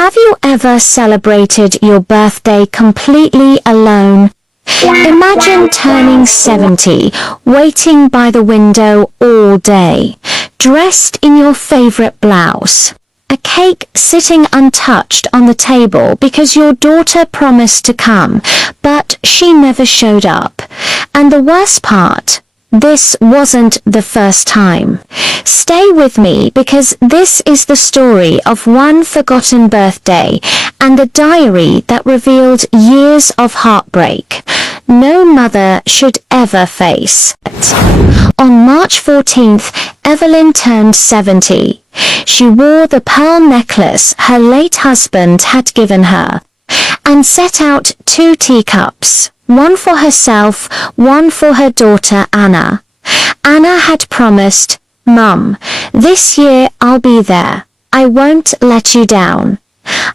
Have you ever celebrated your birthday completely alone? Imagine turning 70, waiting by the window all day, dressed in your favorite blouse. A cake sitting untouched on the table because your daughter promised to come, but she never showed up. And the worst part, this wasn't the first time. Stay with me because this is the story of one forgotten birthday and the diary that revealed years of heartbreak no mother should ever face. On March 14th, Evelyn turned 70. She wore the pearl necklace her late husband had given her and set out 2 teacups, one for herself, one for her daughter Anna. Anna had promised, "Mum, this year I'll be there. I won't let you down."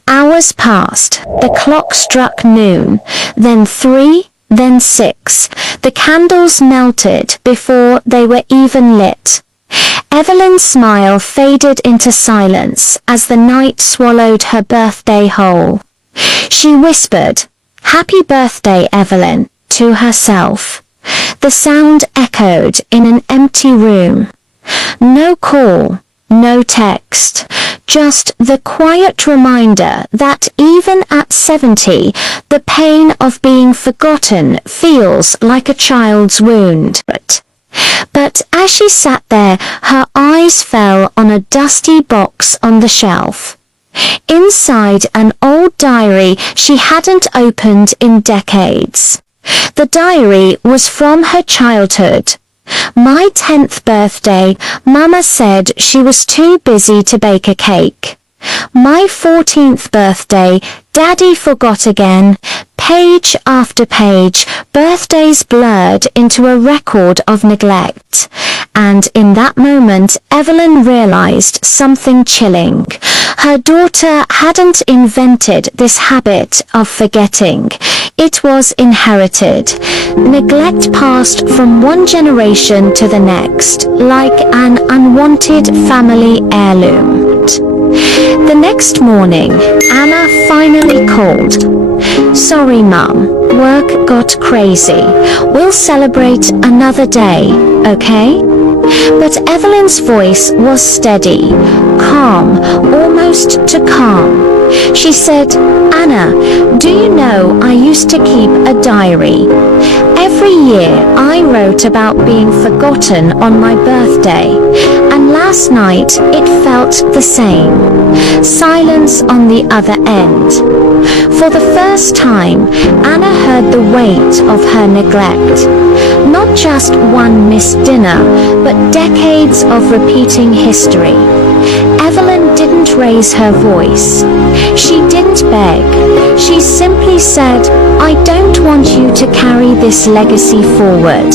Hours passed. The clock struck noon, then 3, then 6. The candles melted before they were even lit. Evelyn's smile faded into silence as the night swallowed her birthday whole. She whispered, "Happy birthday, Evelyn," to herself. The sound echoed in an empty room. No call, no text, just the quiet reminder that even at 70, the pain of being forgotten feels like a child's wound. But as she sat there, her eyes fell on a dusty box on the shelf. Inside an old diary she hadn't opened in decades. The diary was from her childhood. "My 10th birthday, Mama said she was too busy to bake a cake. My 14th birthday, Daddy forgot again." Page after page, birthdays blurred into a record of neglect. And in that moment, Evelyn realized something chilling. Her daughter hadn't invented this habit of forgetting. It was inherited. Neglect passed from one generation to the next, like an unwanted family heirloom. The next morning, Anna finally called. "Sorry, Mum, work got crazy. We'll celebrate another day, okay?" But Evelyn's voice was steady, calm, almost too calm. She said, "Anna, do you know I used to keep a diary? Every year I wrote about being forgotten on my birthday, and last night it felt the same." Silence on the other end. For the first time, Anna heard the weight of her neglect. Not just one missed dinner, but decades of repeating history. Evelyn didn't raise her voice. She didn't beg. She simply said, "I don't want you to carry this legacy forward.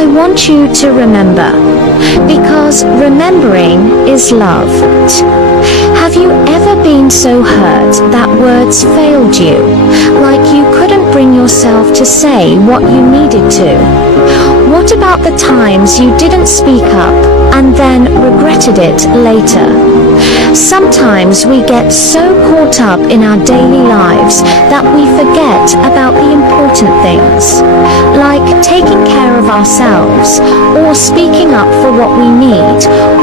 I want you to remember. Because remembering is love." Have you ever been so hurt that words failed you? Like you couldn't bring yourself to say what you needed to? What about the times you didn't speak up and then regretted it later? Sometimes we get so caught up in our daily lives that we forget about the important things, like taking care of ourselves, or speaking up for what we need,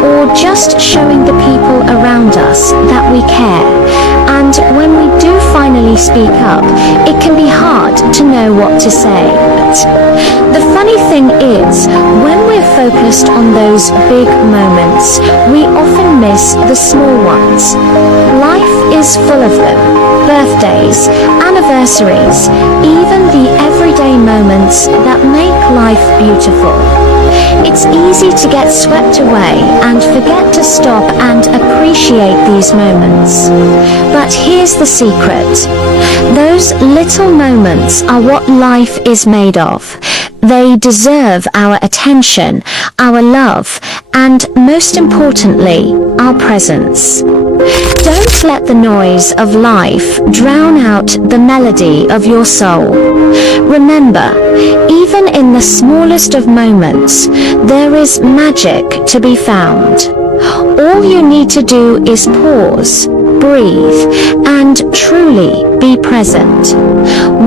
or just showing the people around us that we care. And when we do finally speak up, it can be hard to know what to say. The funny thing is, when we're focused on those big moments, we often miss the small ones. Life is full of them. Birthdays, anniversaries, even the everyday moments that make life beautiful. It's easy to get swept away and forget to stop and appreciate these moments. But here's the secret. Those little moments are what life is made of. They deserve our attention, our love, and most importantly, our presence. Don't let the noise of life drown out the melody of your soul. Remember, even in the smallest of moments, there is magic to be found. All you need to do is pause, breathe, and truly be present.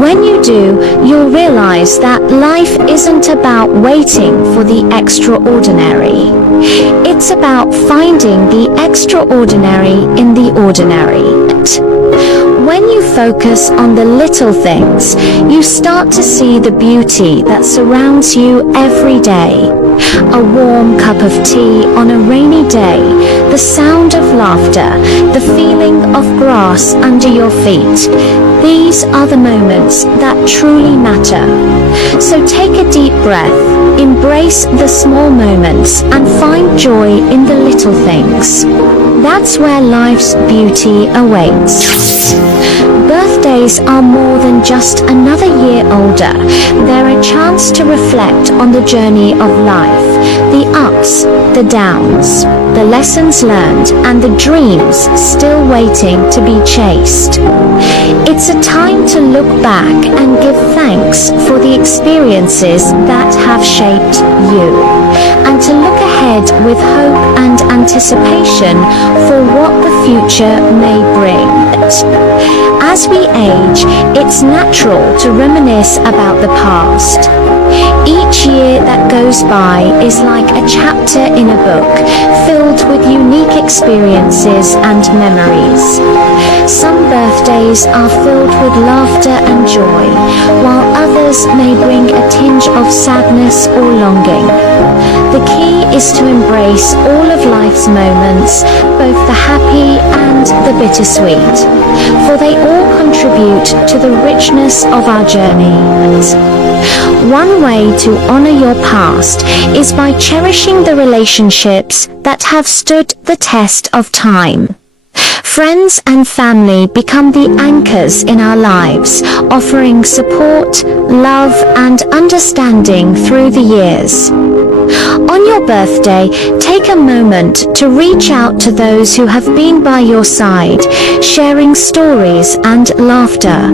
When you do, you'll realize that life isn't about waiting for the extraordinary. It's about finding the extraordinary in the ordinary. When you focus on the little things, you start to see the beauty that surrounds you every day. A warm cup of tea on a rainy day, the sound of laughter, the feeling of grass under your feet. These are the moments that truly matter. So take a deep breath, embrace the small moments, and find joy in the little things. That's where life's beauty awaits. Birthdays are more than just another year older. They're a chance to reflect on the journey of life, the ups, the downs, the lessons learned, and the dreams still waiting to be chased. It's a time to look back and give thanks for the experiences that have shaped you, and to look ahead with hope and anticipation for what the future may bring. As we age, it's natural to reminisce about the past. Each year that goes by is like a chapter in a book, filled with unique experiences and memories. Some birthdays are filled with laughter and joy, while others may bring a tinge of sadness or longing. The key is to embrace all of life's moments, both the happy and the bittersweet, for they all contribute to the richness of our journey. One way to honor your past is by cherishing the relationships that have stood the test of time. Friends and family become the anchors in our lives, offering support, love, and understanding through the years. On your birthday, take a moment to reach out to those who have been by your side, sharing stories and laughter.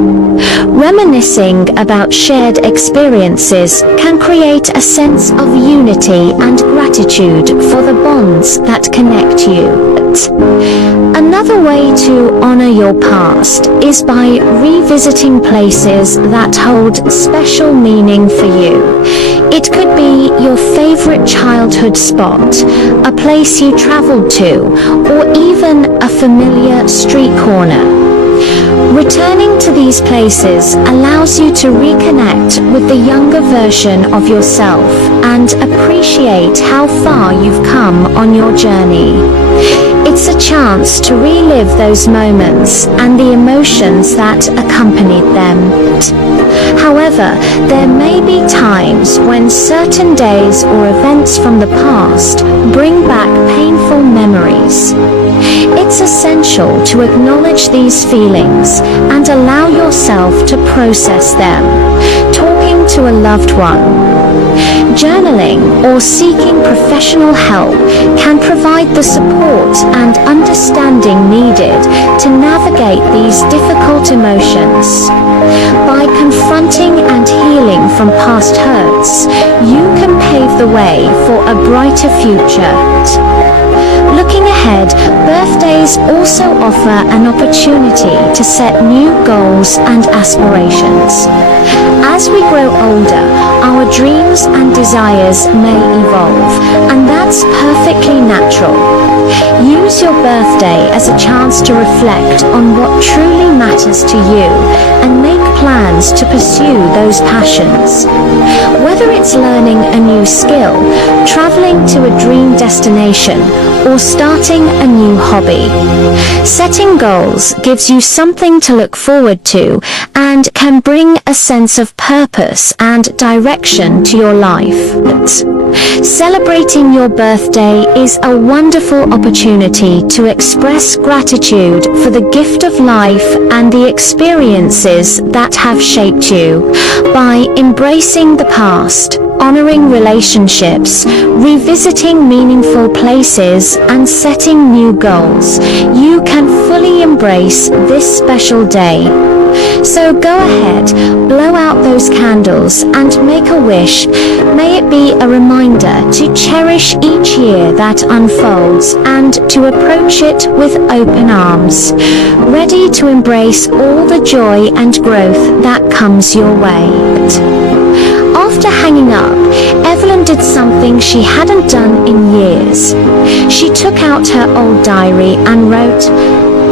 Reminiscing about shared experiences can create a sense of unity and gratitude for the bonds that connect you. Another way to honor your past is by revisiting places that hold special meaning for you. It could be your favorite childhood spot, a place you traveled to, or even a familiar street corner. Returning to these places allows you to reconnect with the younger version of yourself and appreciate how far you've come on your journey. It's a chance to relive those moments and the emotions that accompanied them. However, there may be times when certain days or events from the past bring back painful memories. It's essential to acknowledge these feelings and allow yourself to process them. Talking to a loved one, journaling, or seeking professional help can provide the support and understanding needed to navigate these difficult emotions. By confronting and healing from past hurts, you can pave the way for a brighter future. Looking ahead, birthdays also offer an opportunity to set new goals and aspirations. As we grow older, our dreams and desires may evolve, and that's perfectly natural. Use your birthday as a chance to reflect on what truly matters to you and make plans to pursue those passions. Whether it's learning a new skill, traveling to a dream destination, or starting a new hobby, setting goals gives you something to look forward to and can bring a sense of purpose and direction to your life. Celebrating your birthday is a wonderful opportunity to express gratitude for the gift of life and the experiences that have shaped you. By embracing the past, honoring relationships, revisiting meaningful places, and setting new goals, you can fully embrace this special day. So go ahead, blow out those candles and make a wish. May it be a reminder to cherish each year that unfolds and to approach it with open arms, ready to embrace all the joy and growth that comes your way. After hanging up, Evelyn did something she hadn't done in years. She took out her old diary and wrote,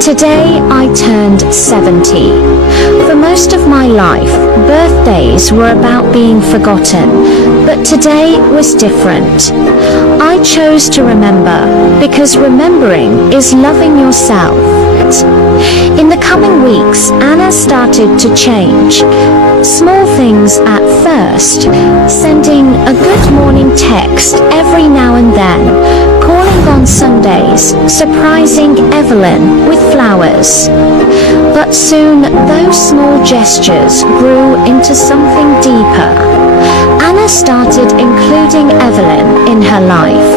"Today I turned 70. For most of my life, birthdays were about being forgotten, but today was different. I chose to remember, because remembering is loving yourself." In the coming weeks, Anna started to change. Small things at first, sending a good morning text every now and then, calling on Sundays, surprising Evelyn with flowers. But soon those small gestures grew into something deeper. Anna started including Evelyn in her life.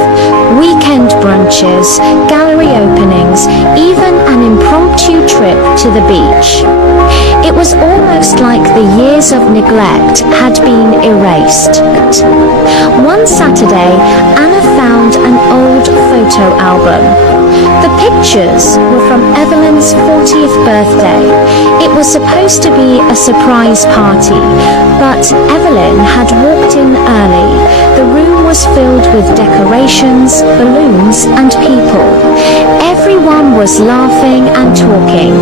Weekend brunches, gallery openings, even an impromptu trip to the beach. It was almost like the years of neglect had been erased. One Saturday, Anna found an old photo album. The pictures were from Evelyn's 40th birthday. It was supposed to be a surprise party, but Evelyn had walked in early. The room was filled with decorations, balloons, and people. Everyone was laughing and talking.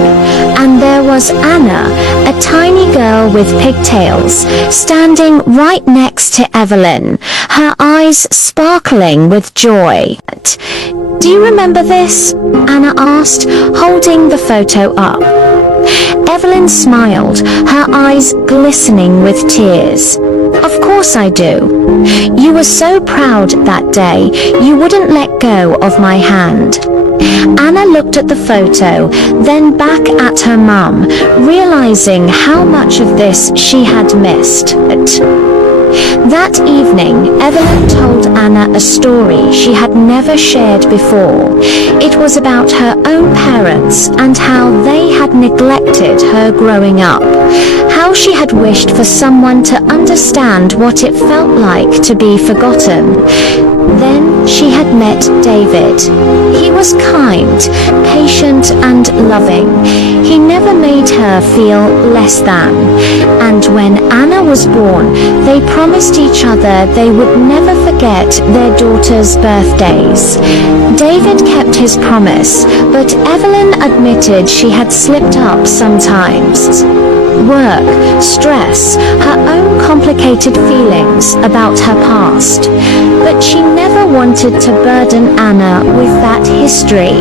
And there was Anna, a tiny girl with pigtails, standing right next to Evelyn, her eyes sparkling with joy. "Do you remember this?" Anna asked, holding the photo up. Evelyn smiled, her eyes glistening with tears. "Of course I do. You were so proud that day, you wouldn't let go of my hand." Anna looked at the photo, then back at her mum, realizing how much of this she had missed. That evening, Evelyn told Anna a story she had never shared before. It was about her own parents and how they had neglected her growing up, how she had wished for someone to understand what it felt like to be forgotten. Then she had met David. He was kind, patient, and loving. He never made her feel less than. And when Anna was born, they promised each other they would never forget their daughters' birthdays. David kept his promise, but Evelyn admitted she had slipped up sometimes. Work, stress, her own complicated feelings about her past. But she never wanted to burden Anna with that history.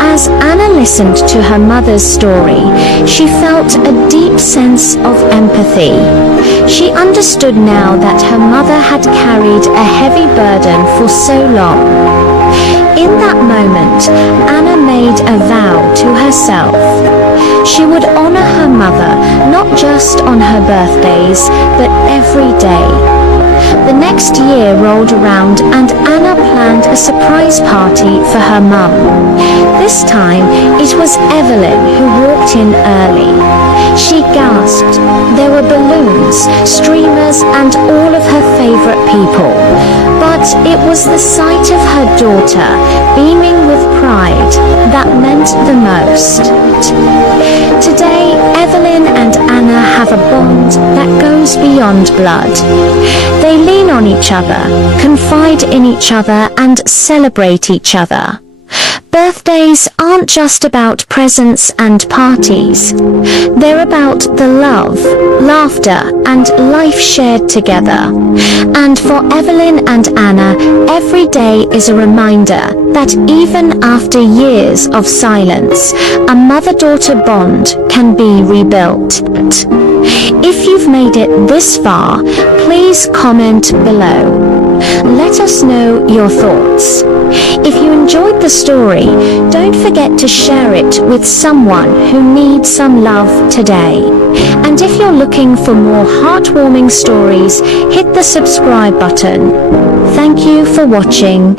As Anna listened to her mother's story, she felt a deep sense of empathy. She understood now that her mother had carried a heavy burden for so long. In that moment, Anna made a vow to herself. She would honor her mother not just on her birthdays, but every day. The next year rolled around and Anna planned a surprise party for her mum. This time, it was Evelyn who walked in early. She gasped. There were balloons, streamers, and all of her favorite people. But it was the sight of her daughter, beaming with pride, that meant the most. Today, Evelyn and Anna have a bond that goes beyond blood. They lean on each other, confide in each other, and celebrate each other. Birthdays aren't just about presents and parties. They're about the love, laughter, and life shared together. And for Evelyn and Anna, every day is a reminder that even after years of silence, a mother-daughter bond can be rebuilt. If you've made it this far, please comment below. Let us know your thoughts. If you enjoyed the story, don't forget to share it with someone who needs some love today. And if you're looking for more heartwarming stories, hit the subscribe button. Thank you for watching.